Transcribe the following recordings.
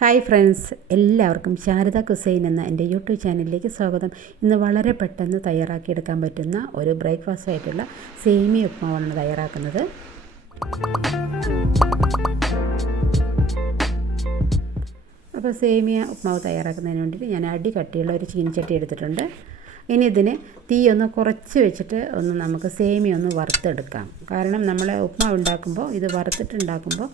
Hi friends എല്ലാവർക്കും Sharada cuisine എന്ന എന്റെ യൂട്യൂബ് ചാനലിലേക്ക് സ്വാഗതം. ഇന്ന് വളരെ പെട്ടെന്ന് തയ്യാറാക്കിയെടുക്കാൻ പറ്റുന്ന ഒരു ബ്രേക്ക്ഫാസ്റ്റ് ആയിട്ടുള്ള സേമി ഉപ്മാവാണ് തയ്യാറാക്കുന്നത്. അപ്പോൾ സേമിയ ഉപ്മാവ് തയ്യാറാക്കുന്നതിന് വേണ്ടിയിട്ട് ഞാൻ അടി കട്ടിയുള്ള ഒരു ചീനിച്ചട്ടി എടുത്തിട്ടുണ്ട്. ഇനി ഇതിന് തീ ഒന്ന് കുറച്ച് വെച്ചിട്ട് ഒന്ന് നമുക്ക് സേമിയ ഒന്ന് വറുത്തെടുക്കാം. കാരണം നമ്മൾ ഉപ്മാവ് ഉണ്ടാക്കുമ്പോൾ ഇത് വറുത്തിട്ടുണ്ടാക്കുമ്പോൾ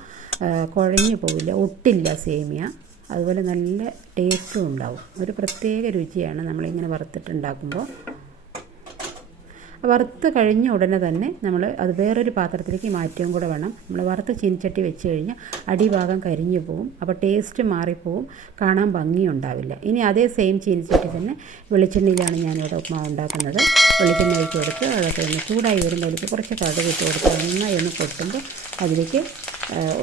കുഴഞ്ഞു പോവില്ല. ഒട്ടില്ല സേമിയ. അതുപോലെ നല്ല ടേസ്റ്റും ഉണ്ടാവും. ഒരു പ്രത്യേക രുചിയാണ് നമ്മളിങ്ങനെ വറുത്തിട്ടുണ്ടാക്കുമ്പോൾ വറുത്ത് കഴിഞ്ഞ ഉടനെ തന്നെ നമ്മൾ അത് വേറൊരു പാത്രത്തിലേക്ക് മാറ്റുകയും കൂടെ വേണം. നമ്മൾ വറുത്ത് ചീനിച്ചട്ടി വെച്ച് കഴിഞ്ഞാൽ അടിഭാഗം കരിഞ്ഞു പോവും. അപ്പോൾ ടേസ്റ്റ് മാറിപ്പോവും. കാണാൻ ഭംഗിയുണ്ടാവില്ല. ഇനി അതേ സെയിം ചീനിച്ചട്ടി തന്നെ വെളിച്ചെണ്ണയിലാണ് ഞാനിവിടെ ഉപ്മാവ് ഉണ്ടാക്കുന്നത്. വെളിച്ചെണ്ണ ഒഴിച്ച് കൊടുത്ത് അതൊക്കെ ഒന്ന് ചൂടായി വരുമ്പോൾ അതിലേക്ക് കുറച്ച് കടുക് ഇട്ട് കൊടുത്ത് നന്നായി ഒന്ന് പൊട്ടുമ്പോൾ അതിലേക്ക്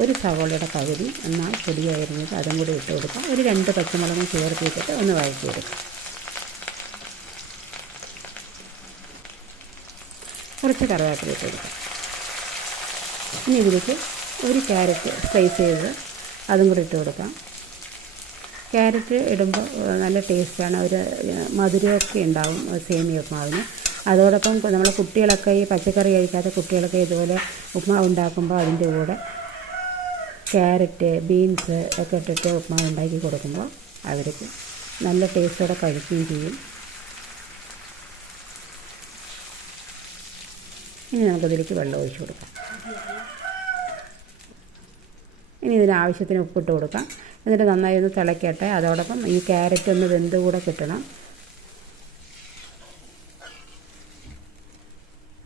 ഒരു സവോളയുടെ പകുതി എന്നാൽ പൊടിയായിരുന്നത് അതും കൂടി ഇട്ട് കൊടുക്കാം ഒരു രണ്ട് പച്ചമുളകും ചേർത്ത് ഒന്ന് ഒന്ന് വഴറ്റിയെടുക്കാം കുറച്ച് കറിവേപ്പില ഇട്ട് കൊടുക്കാം. ഇനി ഇതിലേക്ക് ഒരു ക്യാരറ്റ് സ്ലൈസ് ചെയ്ത് അതും കൂടി ഇട്ട് കൊടുക്കാം. ക്യാരറ്റ് ഇടുമ്പോൾ നല്ല ടേസ്റ്റാണ്. ഒരു മധുരമൊക്കെ ഉണ്ടാവും സേമിയ ഉപ്മാവിന് അതോടൊപ്പം നമ്മൾ കുട്ടികളൊക്കെ ഈ പച്ചക്കറി കഴിക്കാത്ത കുട്ടികളൊക്കെ ഇതുപോലെ ഉപ്മാവ് ഉണ്ടാക്കുമ്പോൾ അതിന്റെ കൂടെ ക്യാരറ്റ് ബീൻസ് ഒക്കെ ഇട്ടിട്ട് ഉപ്മാവ് ഉണ്ടാക്കി കൊടുക്കുമ്പോൾ അവർക്ക് നല്ല ടേസ്റ്റോടെ കഴിക്കുകയും ചെയ്യും. ഇനി നമുക്കതിലേക്ക് വെള്ളം ഒഴിച്ച് കൊടുക്കാം. ഇനി ഇതിന് ആവശ്യത്തിന് ഉപ്പിട്ട് കൊടുക്കാം. എന്നിട്ട് നന്നായി ഒന്ന് തിളയ്ക്കട്ടെ അതോടൊപ്പം ഈ ക്യാരറ്റ് ഒന്ന് വെന്ത് കൂടെ കിട്ടണം.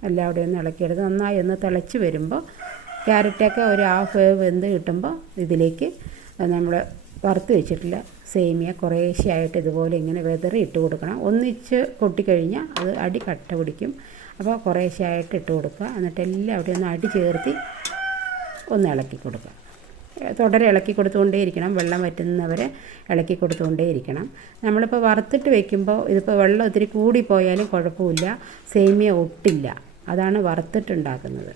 എല്ലാവിടെയും ഒന്ന് ഇളക്കിയെടുത്ത് നന്നായി ഒന്ന് തിളച്ച് വരുമ്പോൾ ക്യാരറ്റൊക്കെ ഒരു ഹാഫ് വെന്ത് കിട്ടുമ്പോൾ ഇതിലേക്ക് നമ്മൾ വറുത്ത് വെച്ചിട്ടില്ല സേമിയ കുറേശ്ശെയായിട്ട് ഇതുപോലെ ഇങ്ങനെ വെതറി ഇട്ട് കൊടുക്കണം. ഒന്നിച്ച് കൊട്ടിക്കഴിഞ്ഞാൽ അത് അടി കട്ട പിടിക്കും. അപ്പോൾ കുറേശ്ശെയായിട്ട് ഇട്ട് കൊടുക്കുക. എന്നിട്ട് എല്ലാം അവിടെ ഒന്ന് അടി ചേർത്തി ഒന്ന് ഇളക്കി കൊടുക്കുക. തുടരെ ഇളക്കി കൊടുത്തുകൊണ്ടേ ഇരിക്കണം. വെള്ളം വറ്റുന്നവരെ ഇളക്കി കൊടുത്തുകൊണ്ടേ ഇരിക്കണം. നമ്മളിപ്പോൾ വറുത്തിട്ട് വെക്കുമ്പോൾ ഇതിപ്പോൾ വെള്ളം ഒത്തിരി കൂടിപ്പോയാലും കുഴപ്പമില്ല. സേമിയ ഒട്ടില്ല. അതാണ് വറുത്തിട്ടുണ്ടാക്കുന്നത്.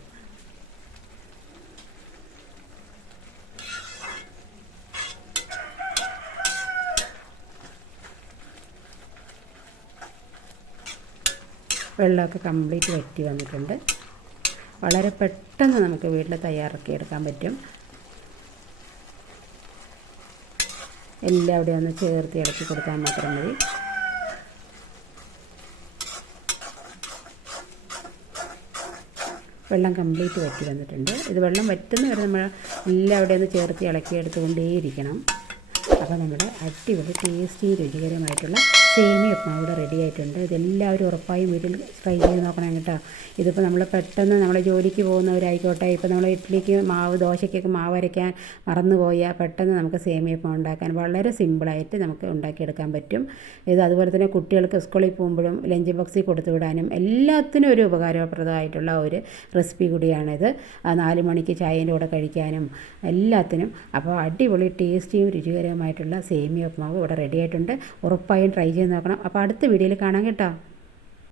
വെള്ളമൊക്കെ കംപ്ലീറ്റ് വറ്റി വന്നിട്ടുണ്ട്. വളരെ പെട്ടെന്ന് നമുക്ക് വീട്ടിൽ തയ്യാറാക്കി എടുക്കാൻ പറ്റും. എല്ലാം അവിടെ ഒന്ന് ചേർത്ത് ഇളക്കി കൊടുക്കാൻ മാത്രം മതി. വെള്ളം കംപ്ലീറ്റ് വറ്റി വന്നിട്ടുണ്ട്. ഇത് വെള്ളം വറ്റുന്ന വരെ നമ്മൾ എല്ലാം അവിടെ ഒന്ന് ചേർത്ത് ഇളക്കി എടുത്തുകൊണ്ടേയിരിക്കണം അപ്പോൾ നമ്മുടെ അടിപൊളി ടേസ്റ്റി രുചികരമായിട്ടുള്ള സേമിയ ഉപ്മാവ് റെഡി ആയിട്ടുണ്ട്. ഇതെല്ലാവരും ഉറപ്പായും വീട്ടിൽ ട്രൈ ചെയ്ത് നോക്കണം കേട്ടോ. ഇതിപ്പോൾ നമ്മൾ പെട്ടെന്ന് നമ്മൾ ജോലിക്ക് പോകുന്നവരായിക്കോട്ടെ ഇപ്പോൾ നമ്മൾ ഇഡ്ഡലിക്ക് മാവ് ദോശയ്ക്കൊക്കെ മാവ് അരയ്ക്കാൻ മറന്നു പോയാൽ പെട്ടെന്ന് നമുക്ക് സേമിയ ഉപ്മാവ് ഉണ്ടാക്കാൻ വളരെ സിമ്പിളായിട്ട് നമുക്ക് ഉണ്ടാക്കിയെടുക്കാൻ പറ്റും. ഇത് അതുപോലെ തന്നെ കുട്ടികൾക്ക് സ്കൂളിൽ പോകുമ്പോഴും ലഞ്ച് ബോക്സിൽ കൊടുത്തു വിടാനും എല്ലാത്തിനും ഒരു ഉപകാരപ്രദമായിട്ടുള്ള ഒരു റെസിപ്പി കൂടിയാണിത്. നാല് മണിക്ക് ചായന്റെ കൂടെ കഴിക്കാനും എല്ലാത്തിനും. അപ്പോൾ അടിപൊളി ടേസ്റ്റിയും രുചികരമായിട്ടുള്ള സേമിയ ഉപ്പുമാവ് ഇവിടെ റെഡി ആയിട്ടുണ്ട്. ഉറപ്പായും ട്രൈ ചെയ്ത് നോക്കണം. അപ്പോൾ അടുത്ത വീഡിയോയിൽ കാണാം കേട്ടോ.